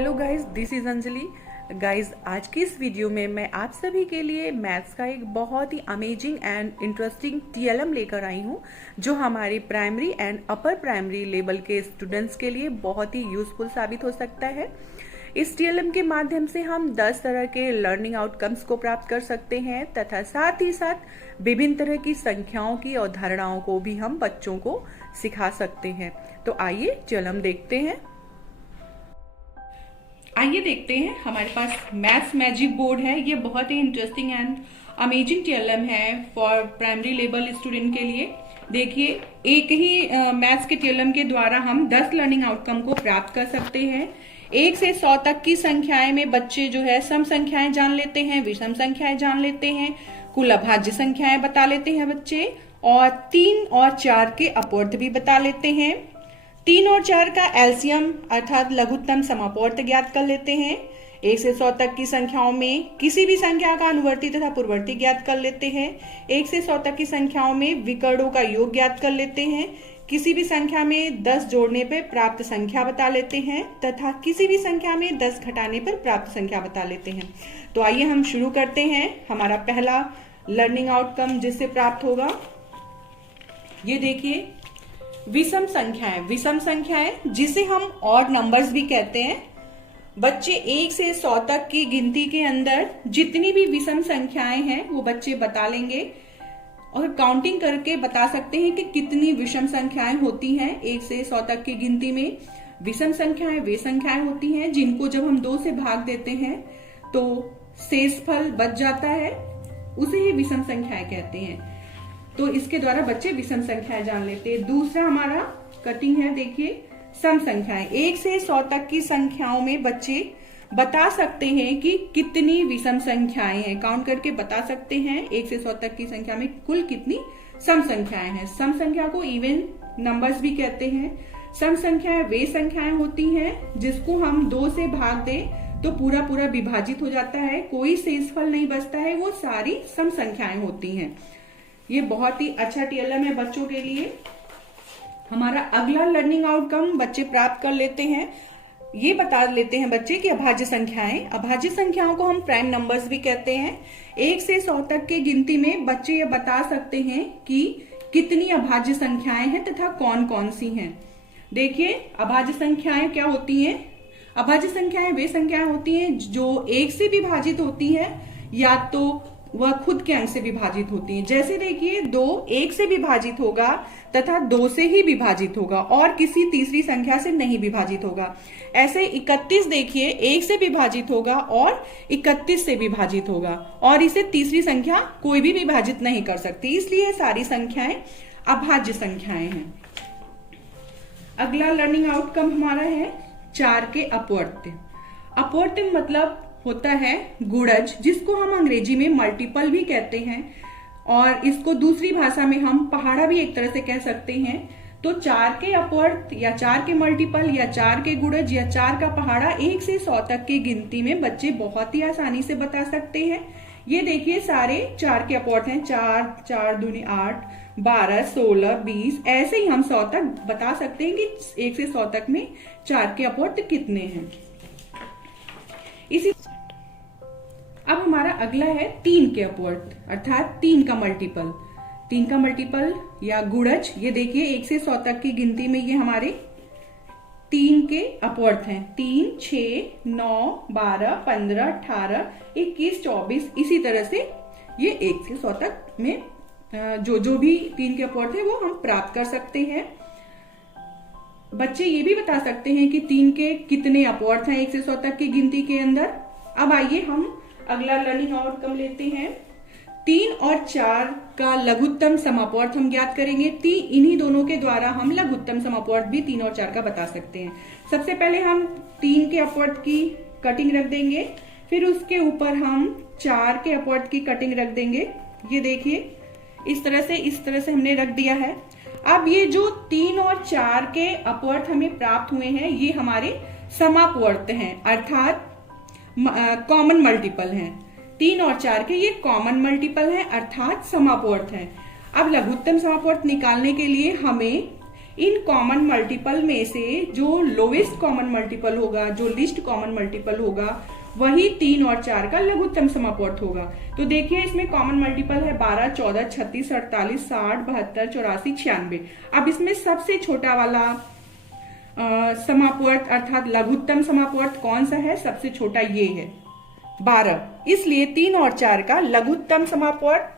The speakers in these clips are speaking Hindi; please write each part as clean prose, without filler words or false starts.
Hello guys, this is Anjali. Guys, आज की इस वीडियो में मैं आप सभी के लिए मैथ्स का एक बहुत ही अमेजिंग एंड इंटरेस्टिंग टीएलएम लेकर आई हूँ, जो हमारे primary and upper primary level के स्टूडेंट्स के लिए बहुत ही यूजफुल साबित हो सकता है। इस टीएलएम के माध्यम से हम 10 तरह के लर्निंग आउटकम्स को प्राप्त कर सकते हैं तथा साथ ही साथ विभिन्न तरह की संख्याओं की अवधारणाओं को भी हम बच्चों को सिखा सकते हैं। तो आइए टीएलएम देखते हैं। आइए देखते हैं, हमारे पास मैथ्स मैजिक बोर्ड है। ये बहुत ही इंटरेस्टिंग एंड अमेजिंग टीएलएम है फॉर प्राइमरी लेवल स्टूडेंट के लिए। देखिए, एक ही मैथ्स के टीएलएम के द्वारा हम 10 लर्निंग आउटकम को प्राप्त कर सकते हैं। 1 से 100 तक की संख्याएं में बच्चे जो है सम संख्याएं जान लेते हैं, विषम संख्याएं जान लेते हैं, कुल अभाज्य संख्याएं बता लेते हैं बच्चे, और 3 और 4 के अपवर्त भी बता लेते हैं। 3 और 4 का एलसीएम अर्थात लघुत्तम समापवर्त ज्ञात कर लेते हैं। 1 से 100 तक की संख्याओं में किसी भी संख्या का अनुवर्ती तथा पूर्ववर्ती ज्ञात कर लेते हैं। 1 से 100 तक की संख्याओं में विकर्णों का योग ज्ञात कर लेते हैं। किसी भी संख्या में 10 जोड़ने पर प्राप्त संख्या बता लेते हैं तथा किसी भी संख्या में 10 घटाने पर प्राप्त संख्या बता लेते हैं। तो आइए हम शुरू करते हैं। हमारा पहला लर्निंग आउटकम जिससे प्राप्त होगा, ये देखिए, विषम संख्याएं जिसे हम ऑड नंबर्स भी कहते हैं। बच्चे 1 से 100 तक की गिनती के अंदर जितनी भी विषम संख्याएं हैं वो बच्चे बता लेंगे और काउंटिंग करके बता सकते हैं कि कितनी विषम संख्याएं होती हैं। 1 से 100 तक की गिनती में विषम संख्याएं वे संख्याएं होती हैं जिनको जब हम 2 से भाग देते हैं तो शेषफल बच जाता है, उसे ही विषम संख्याएं कहते हैं। तो इसके द्वारा बच्चे विषम संख्याएं जान लेते हैं। दूसरा हमारा कटिंग है, देखिए, सम संख्याएं। 1 से 100 तक की संख्याओं में बच्चे बता सकते हैं कि कितनी विषम संख्याएं हैं, काउंट करके बता सकते हैं 1 से 100 तक की संख्या में कुल कितनी सम संख्याएं हैं। सम संख्या को इवन नंबर्स भी कहते हैं। सम संख्याएं वे संख्याएं होती हैं जिसको हम 2 से भाग दें तो पूरा पूरा विभाजित हो जाता है, कोई शेषफल नहीं बचता है, वो सारी सम संख्याएं होती हैं। ये बहुत ही अच्छा टीएलएम है बच्चों के लिए। हमारा अगला लर्निंग आउटकम बच्चे प्राप्त कर लेते हैं। ये बता लेते हैं बच्चे कि अभाज्य संख्याओं को हम प्राइम नंबर्स भी कहते हैं। 1 से 100 तक की गिनती में बच्चे ये बता सकते हैं कि कितनी अभाज्य संख्याएं हैं तथा कौन कौन सी हैं। देखिए, अभाज्य संख्याएं क्या होती हैं? अभाज्य संख्याएं वे संख्याएं होती हैं जो 1 से विभाजित होती है या तो वह खुद के अंक से विभाजित होती हैं। जैसे देखिए, 2 1 से विभाजित होगा तथा 2 से ही विभाजित होगा और किसी तीसरी संख्या से नहीं विभाजित होगा। ऐसे 31 देखिए, 1 से विभाजित होगा और 31 से विभाजित होगा और इसे तीसरी संख्या कोई भी विभाजित नहीं कर सकती, इसलिए सारी संख्याएं अभाज्य संख्याएं हैं। अगला लर्निंग आउटकम हमारा है 4 के अपवर्त्य। अपवर्त्य मतलब होता है गुणज, जिसको हम अंग्रेजी में मल्टीपल भी कहते हैं और इसको दूसरी भाषा में हम पहाड़ा भी एक तरह से कह सकते हैं। तो 4 के अपवर्त या 4 के मल्टीपल या 4 के गुणज या 4 का पहाड़ा 1 से 100 तक की गिनती में बच्चे बहुत ही आसानी से बता सकते हैं। ये देखिए, सारे 4 के अपवर्त हैं। 4, 4 दूनी 8, 12, 16, 20, ऐसे ही हम 100 तक बता सकते हैं कि 1 से 100 तक में 4 के अपवर्त कितने हैं। इसी अब हमारा अगला है 3 के अपवर्त अर्थात 3 का मल्टीपल। 3 का मल्टीपल या गुणज, ये देखिए 1 से 100 तक की गिनती में ये हमारे 3 के अपवर्त हैं। 3, 6, 9, 12, 15, 18, 21, 24, इसी तरह से ये 1 से 100 तक में जो भी 3 के अपवर्त है वो हम प्राप्त कर सकते हैं। बच्चे ये भी बता सकते हैं कि 3 के कितने अपवर्त हैं 1 से 100 तक की गिनती के अंदर। अब आइए हम अगला लर्निंग आउटकम लेते हैं। 3 और 4 का लघुत्तम समापवर्त हम ज्ञात करेंगे। इन्हीं दोनों के द्वारा हम लघुत्तम समापवर्त भी 3 और 4 का बता सकते हैं। सबसे पहले हम 3 के अपवर्त की कटिंग रख देंगे, फिर उसके ऊपर हम 4 के अपवर्त की कटिंग रख देंगे। ये देखिए, इस तरह से हमने रख दिया है। अब ये जो 3 और 4 के अपवर्त हमें प्राप्त हुए हैं ये हमारे समापवर्त हैं अर्थात कॉमन मल्टीपल हैं। 3 और 4 के ये कॉमन मल्टीपल हैं अर्थात समापवर्त हैं। अब लघुत्तम समापवर्त निकालने के लिए हमें इन कॉमन मल्टीपल में से जो लोएस्ट कॉमन मल्टीपल होगा, जो लीस्ट कॉमन मल्टीपल होगा, वही 3 और 4 का लघुत्तम समापवर्त होगा। तो देखिए इसमें कॉमन मल्टीपल है 12, 14, 36, 48, 60, 72, 84, 96। अब इसमें सबसे छोटा वाला समापवर्त अर्थात लघुत्तम समापवर्त कौन सा है? सबसे छोटा ये है 12। इसलिए 3 और 4 का लघुत्तम समापवर्त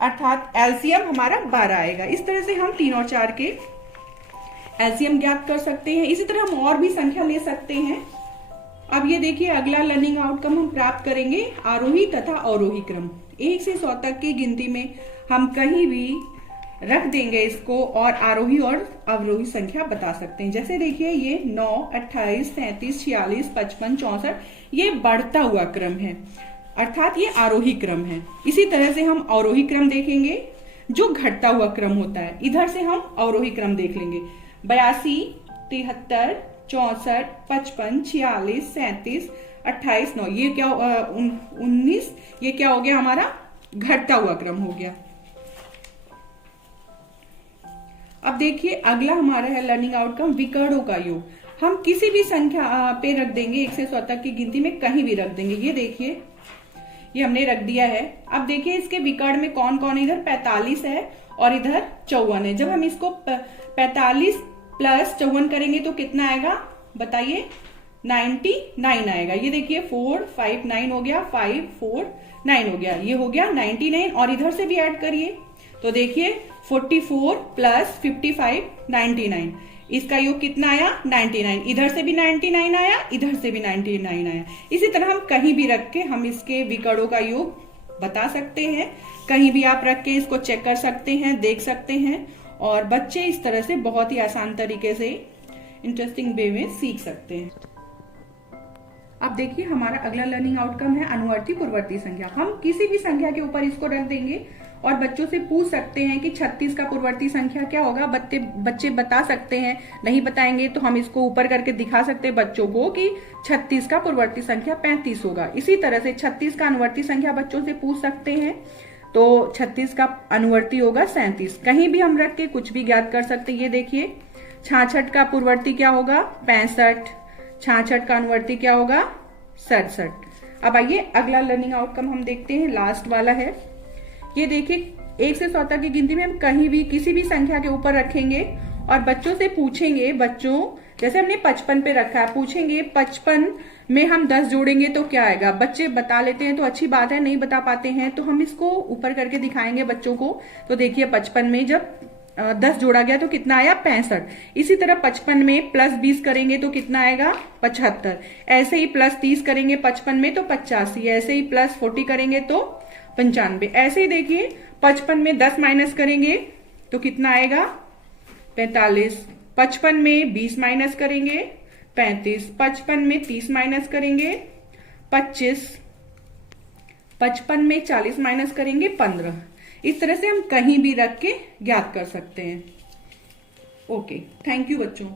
अर्थात एलसीएम हमारा 12 आएगा। इस तरह से हम 3 और 4 के एलसीएम ज्ञात कर सकते हैं। इसी तरह हम और भी संख्या ले सकते हैं। अब ये देखिए अगला लर्निंग आउटकम हम प्राप्त करेंगे आरोही तथा अवरोही क्रम। 1 से 100 तक की गिनती में हम कहीं भी रख देंगे इसको और आरोही और अवरोही संख्या बता सकते हैं। जैसे देखिए ये 9, 28, 37, 46, 55, 64 ये बढ़ता हुआ क्रम है अर्थात ये आरोही क्रम है। इसी तरह से हम अवरोही क्रम देखेंगे जो घटता हुआ क्रम होता है। इधर से हम अवरोही क्रम देख लेंगे 82, 73, 64, 55, 46, 37, 28, 9 ये क्या 19 ये क्या हो गया हमारा घटता हुआ क्रम हो गया। अब देखिए अगला हमारा है लर्निंग आउटकम विकर्णों का योग। हम किसी भी संख्या पे रख देंगे 1 से 100 तक की गिनती में कहीं भी रख देंगे। ये देखिए ये हमने रख दिया है। अब देखिए इसके विकर्ण में कौन कौन है, इधर 45 है और इधर 54 है। जब हम इसको 45 प्लस 54 करेंगे तो कितना आएगा बताइए? 99 आएगा। ये देखिए 4, 5, 9 हो गया, 5, 4, 9 हो गया, ये हो गया 99 और इधर से भी ऐड करिए तो देखिए 44 प्लस 55 99 इसका योग कितना आया? 99। इधर से भी 99 आया, इधर से भी 99 आया। इसी तरह हम कहीं भी रख के हम इसके विकर्णों का योग बता सकते हैं। कहीं भी आप रख के इसको चेक कर सकते हैं, देख सकते हैं और बच्चे इस तरह से बहुत ही आसान तरीके से इंटरेस्टिंग वे में सीख सकते हैं। अब देखिए हमारा अगला लर्निंग आउटकम है अनुवर्ती पूर्ववर्ती संख्या। हम किसी भी संख्या के ऊपर इसको रख देंगे और बच्चों से पूछ सकते हैं कि 36 का पूर्ववर्ती संख्या क्या होगा। बच्चे बता सकते हैं, नहीं बताएंगे तो हम इसको ऊपर करके दिखा सकते हैं बच्चों को कि 36 का पूर्ववर्ती संख्या 35 होगा। इसी तरह से 36 का अनुवर्ती संख्या बच्चों से पूछ सकते हैं तो 36 का अनुवर्ती होगा 37। कहीं भी हम रख के कुछ भी ज्ञात कर सकते हैं। ये देखिए 66 का पूर्ववर्ती क्या होगा? 65। 66 का अनुवर्ती क्या होगा? 67। अब आइए अगला लर्निंग आउटकम हम देखते हैं, लास्ट वाला है। ये देखिए 1 से 100 तक की गिनती में हम कहीं भी किसी भी संख्या के ऊपर रखेंगे और बच्चों से पूछेंगे, बच्चों जैसे हमने 55 पे रखा है, पूछेंगे 55 में हम 10 जोड़ेंगे तो क्या आएगा। बच्चे बता लेते हैं तो अच्छी बात है, नहीं बता पाते हैं तो हम इसको ऊपर करके दिखाएंगे बच्चों को। तो देखिए 55 में जब 10 जोड़ा गया तो कितना आया? 65। इसी तरह 55 में प्लस 20 करेंगे तो कितना आएगा? 75। ऐसे ही प्लस 30 करेंगे 55 में तो 85। ऐसे ही प्लस 40 करेंगे तो 95। ऐसे ही देखिए 55 में 10 माइनस करेंगे तो कितना आएगा? 45। 55 में 20 माइनस करेंगे 35। 55 में 30 माइनस करेंगे 25। 55 में 40 माइनस करेंगे 15। इस तरह से हम कहीं भी रख के ज्ञात कर सकते हैं। ओके, थैंक यू बच्चों।